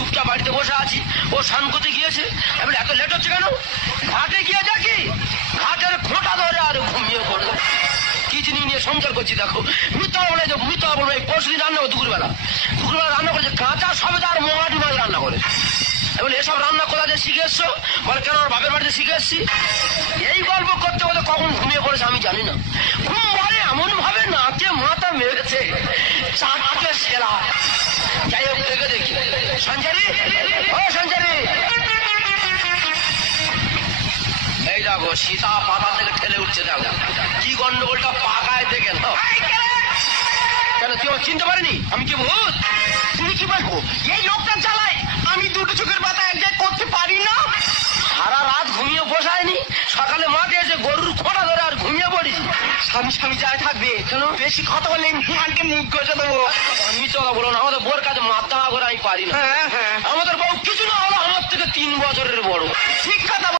চুপচাপ বাড়িতে বসে আছি, ও স্নান করতে গিয়েছে। আমি এত লেট হচ্ছে কেন? ঘাটে গিয়ে দেখি ঘাটের খোঁটা ধরে আর ঘুমিয়ে পড়লো। কি জিনিস নিয়ে সংসার করছি দেখো। মিথ্যা বলে পরশুদিন রান্না করে দুপুরবেলা রান্না করেছে কাঁচা সবেদা আর মোহাটি মাছ রান্না করে। বলে এসব রান্না কোথা দিয়ে শিখে এসছো? বলে কেন, আমার বাপের বাড়িতে শিখে এসছি। এই গল্প করতে করতে কখন ঘুমিয়ে পড়েছে আমি জানি না। ঘুম বলে এমন ভাবে নাকে মাথা মেরেছে, চাঁদকে সেরা। যাই হোক দেখে দেখি, সঞ্চারী, ও সঞ্চারী, এই দেখো সীতা পাতা থেকে ঠেলে উঠছে। দেখো কি গন্ডগোলটা পাকায় দেখে নাও। কেন তুই আমার চিনতে পারিনি? আমি কি ভূত? তুমি কি বলবো? এই লোকটা চালায়, আমি দুটো চোখের পাতা এক জায়গায় করতে পারি না। সারা রাত ঘুমিয়ে বসায়নি, সকালে মাঠে এসে গরুর খোঁড়া ধরে আর ঘুমিয়ে পড়েছি। স্বামী স্বামী যাই থাকবে, কেন বেশি কথা বললে মানকে মুখ কষে দেবো। আমি চলা বলো না, আমাদের বোর কাছে মাথা করে আমি পারি না। আমাদের বউ কিছু না হলো আমার থেকে 3 বছরের